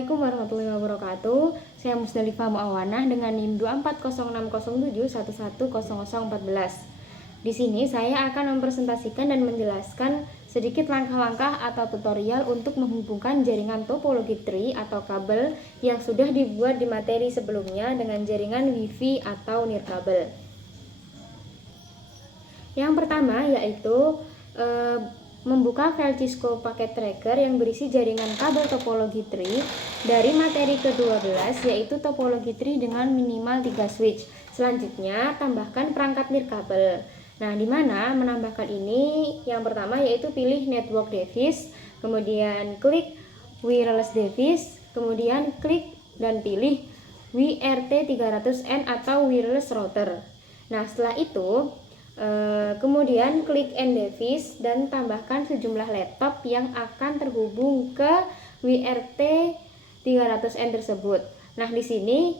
Assalamualaikum warahmatullahi wabarakatuh. Saya Musdalifah Muawanah dengan NIM 2406071100014. Di sini saya akan mempresentasikan dan menjelaskan sedikit langkah-langkah atau tutorial untuk menghubungkan jaringan topologi tree atau kabel yang sudah dibuat di materi sebelumnya dengan jaringan WiFi atau nirkabel. Yang pertama yaitu membuka file Cisco Packet Tracker yang berisi jaringan kabel topologi tree dari materi ke-12 yaitu topologi tree dengan minimal 3 switch. Selanjutnya tambahkan perangkat nirkabel. Nah, di mana menambahkan ini? Yang pertama yaitu pilih network device, kemudian klik wireless device, kemudian klik dan pilih WRT300N atau wireless router. Nah, setelah itu kemudian klik end device dan tambahkan sejumlah laptop yang akan terhubung ke WRT300N tersebut. Nah, di sini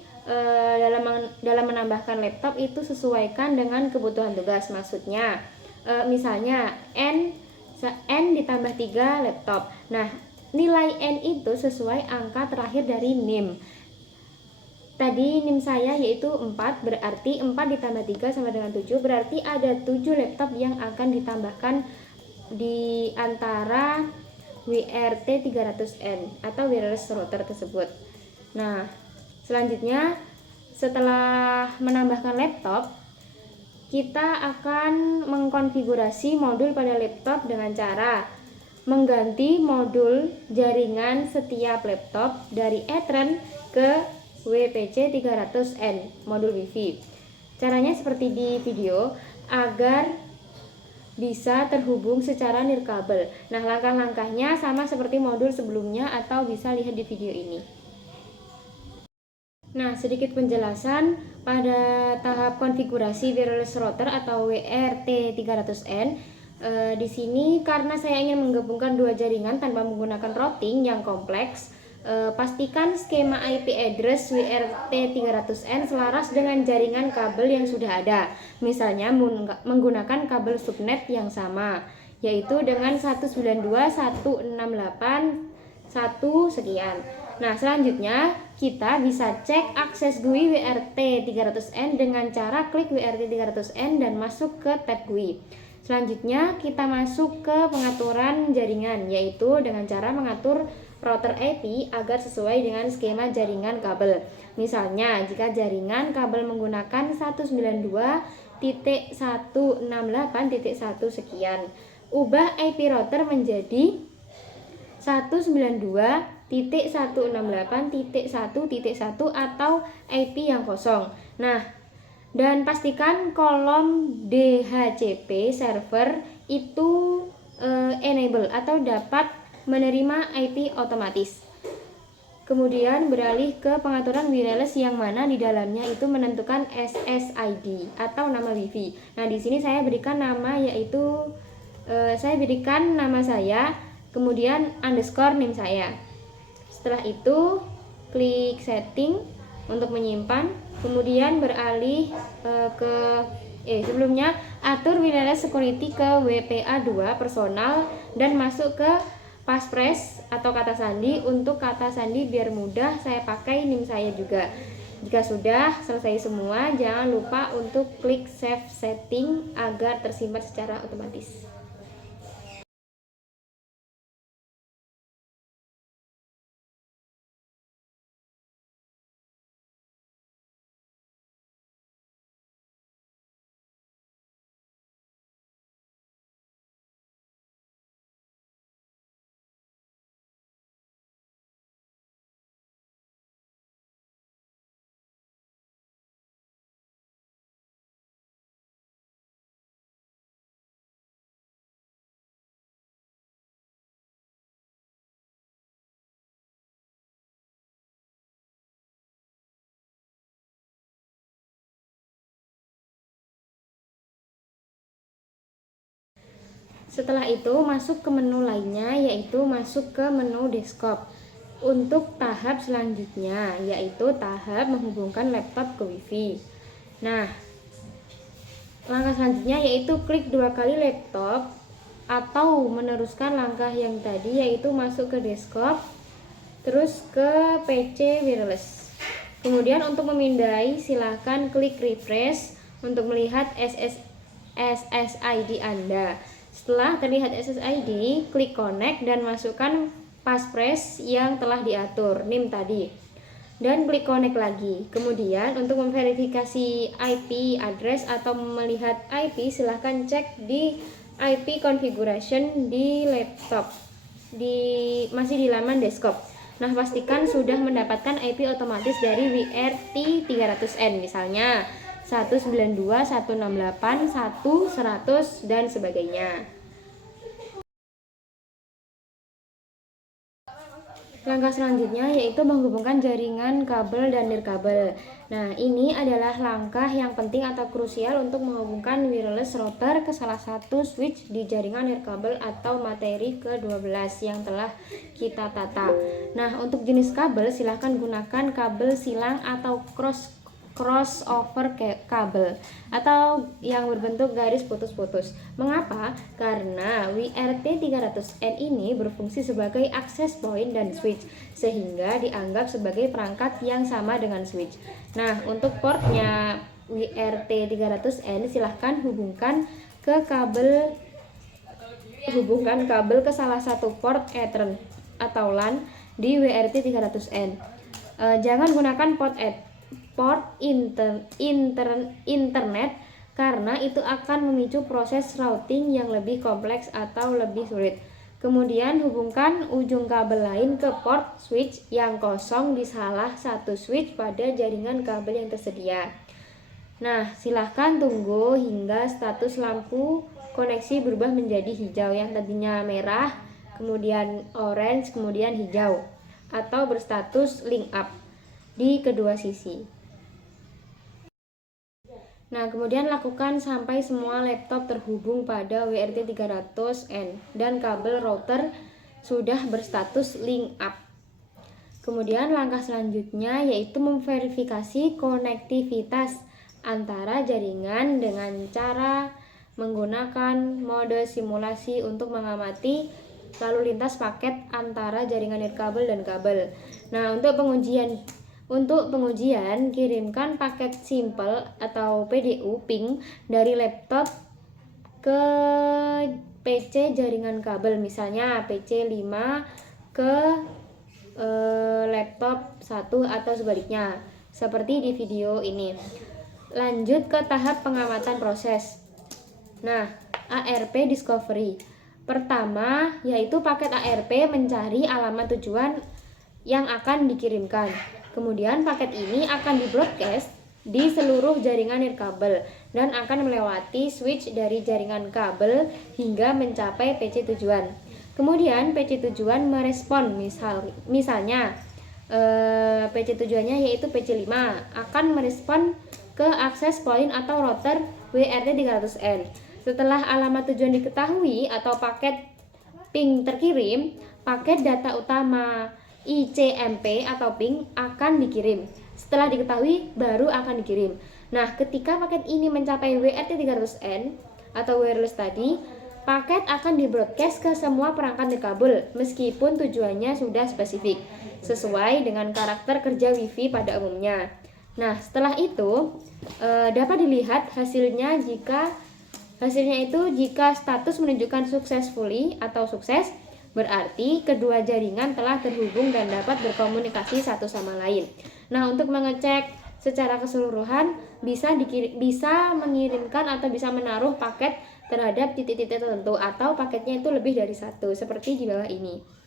dalam menambahkan laptop itu sesuaikan dengan kebutuhan tugas. Maksudnya misalnya N ditambah 3 laptop. Nah, nilai N itu sesuai angka terakhir dari NIM. Tadi NIM saya yaitu 4, berarti 4 ditambah 3 sama dengan 7, berarti ada 7 laptop yang akan ditambahkan di antara WRT300N atau wireless router tersebut. Nah, selanjutnya setelah menambahkan laptop, kita akan mengkonfigurasi modul pada laptop dengan cara mengganti modul jaringan setiap laptop dari Ethernet ke WPC300N modul WiFi. Caranya seperti di video agar bisa terhubung secara nirkabel. Nah, langkah-langkahnya sama seperti modul sebelumnya atau bisa lihat di video ini. Nah, sedikit penjelasan pada tahap konfigurasi wireless router atau WRT300N. Di sini karena saya ingin menggabungkan dua jaringan tanpa menggunakan routing yang kompleks, pastikan skema IP address WRT300N selaras dengan jaringan kabel yang sudah ada. Misalnya menggunakan kabel subnet yang sama, yaitu dengan 192.168.1 sekian. Nah, selanjutnya kita bisa cek akses GUI WRT300N dengan cara klik WRT300N dan masuk ke tab GUI. Selanjutnya kita masuk ke pengaturan jaringan, yaitu dengan cara mengatur router IP agar sesuai dengan skema jaringan kabel. Misalnya, jika jaringan kabel menggunakan 192.168.1 sekian, ubah IP router menjadi 192.168.1.1 atau IP yang kosong. Nah, dan pastikan kolom DHCP server itu enable atau dapat menerima IP otomatis. Kemudian beralih ke pengaturan wireless yang mana di dalamnya itu menentukan SSID atau nama WiFi. Nah, di sini saya berikan nama yaitu nama saya, kemudian underscore NIM saya. Setelah itu klik setting untuk menyimpan, kemudian beralih sebelumnya atur wireless security ke WPA2 personal dan masuk ke passphrase atau kata sandi. Untuk kata sandi biar mudah saya pakai NIM saya juga. Jika sudah selesai semua, jangan lupa untuk klik save setting agar tersimpan secara otomatis. Setelah itu masuk ke menu lainnya, yaitu masuk ke menu desktop. Untuk tahap selanjutnya yaitu tahap menghubungkan laptop ke WiFi. Nah, langkah selanjutnya yaitu klik 2 kali laptop atau meneruskan langkah yang tadi yaitu masuk ke desktop. terus ke PC wireless. Kemudian untuk memindai silahkan klik refresh untuk melihat SSID Anda. Setelah terlihat SSID, klik connect dan masukkan passphrase yang telah diatur, NIM tadi. Dan klik connect lagi. Kemudian untuk memverifikasi IP address atau melihat IP, silahkan cek di IP configuration di laptop. Masih di laman desktop. Nah, pastikan sudah mendapatkan IP otomatis dari WRT300N, misalnya 192, 168, 1, 100 dan sebagainya. Langkah selanjutnya yaitu menghubungkan jaringan kabel dan nirkabel. Nah, ini adalah langkah yang penting atau krusial untuk menghubungkan wireless router ke salah satu switch di jaringan nirkabel atau materi ke-12 yang telah kita tata. Nah, untuk jenis kabel silahkan gunakan kabel silang atau crossover kabel atau yang berbentuk garis putus-putus. Mengapa? Karena WRT300N ini berfungsi sebagai access point dan switch, sehingga dianggap sebagai perangkat yang sama dengan switch. Nah, untuk portnya WRT300N silahkan hubungkan kabel ke salah satu port Ethernet atau LAN di WRT300N. Jangan gunakan port internet karena itu akan memicu proses routing yang lebih kompleks atau lebih sulit. Kemudian hubungkan ujung kabel lain ke port switch yang kosong di salah satu switch pada jaringan kabel yang tersedia. Nah, silahkan tunggu hingga status lampu koneksi berubah menjadi hijau, yang tadinya merah, kemudian orange, kemudian hijau, atau berstatus link up di kedua sisi. Nah, kemudian lakukan sampai semua laptop terhubung pada WRT300N dan kabel router sudah berstatus link up. Kemudian langkah selanjutnya yaitu memverifikasi konektivitas antara jaringan dengan cara menggunakan mode simulasi untuk mengamati lalu lintas paket antara jaringan nirkabel dan kabel. Nah, untuk pengujian, kirimkan paket simple atau PDU ping dari laptop ke PC jaringan kabel, misalnya PC 5 ke laptop 1 atau sebaliknya, seperti di video ini. Lanjut ke tahap pengamatan proses. Nah, ARP discovery. Pertama, yaitu paket ARP mencari alamat tujuan yang akan dikirimkan. Kemudian paket ini akan di-broadcast di seluruh jaringan nirkabel dan akan melewati switch dari jaringan kabel hingga mencapai PC tujuan. Kemudian PC tujuan merespon, misalnya PC tujuannya yaitu PC 5 akan merespon ke access point atau router WRT300N. Setelah alamat tujuan diketahui atau paket ping terkirim, paket data utama ICMP atau ping akan dikirim. Setelah diketahui baru akan dikirim. Nah, ketika paket ini mencapai WRT300N atau wireless tadi, paket akan di-broadcast ke semua perangkat nirkabel meskipun tujuannya sudah spesifik sesuai dengan karakter kerja WiFi pada umumnya. Nah, setelah itu dapat dilihat hasilnya jika status menunjukkan successfully atau sukses, berarti kedua jaringan telah terhubung dan dapat berkomunikasi satu sama lain. Nah, untuk mengecek secara keseluruhan bisa mengirimkan atau bisa menaruh paket terhadap titik-titik tertentu atau paketnya itu lebih dari satu, seperti di bawah ini.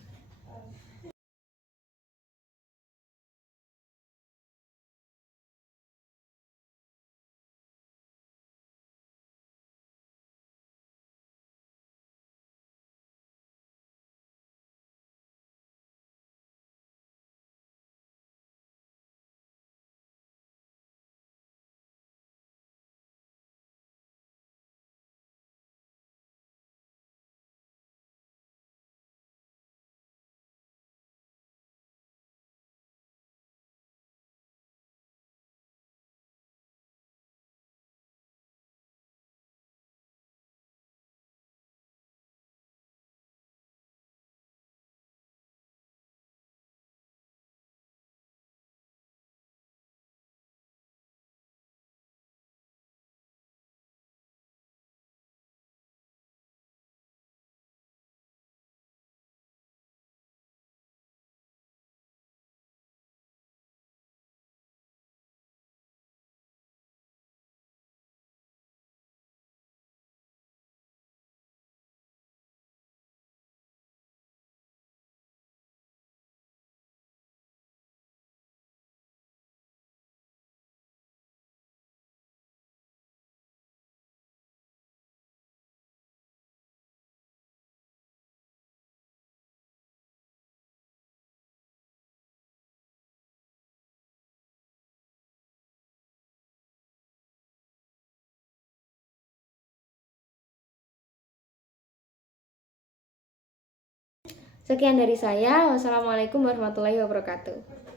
Sekian dari saya. Wassalamualaikum warahmatullahi wabarakatuh.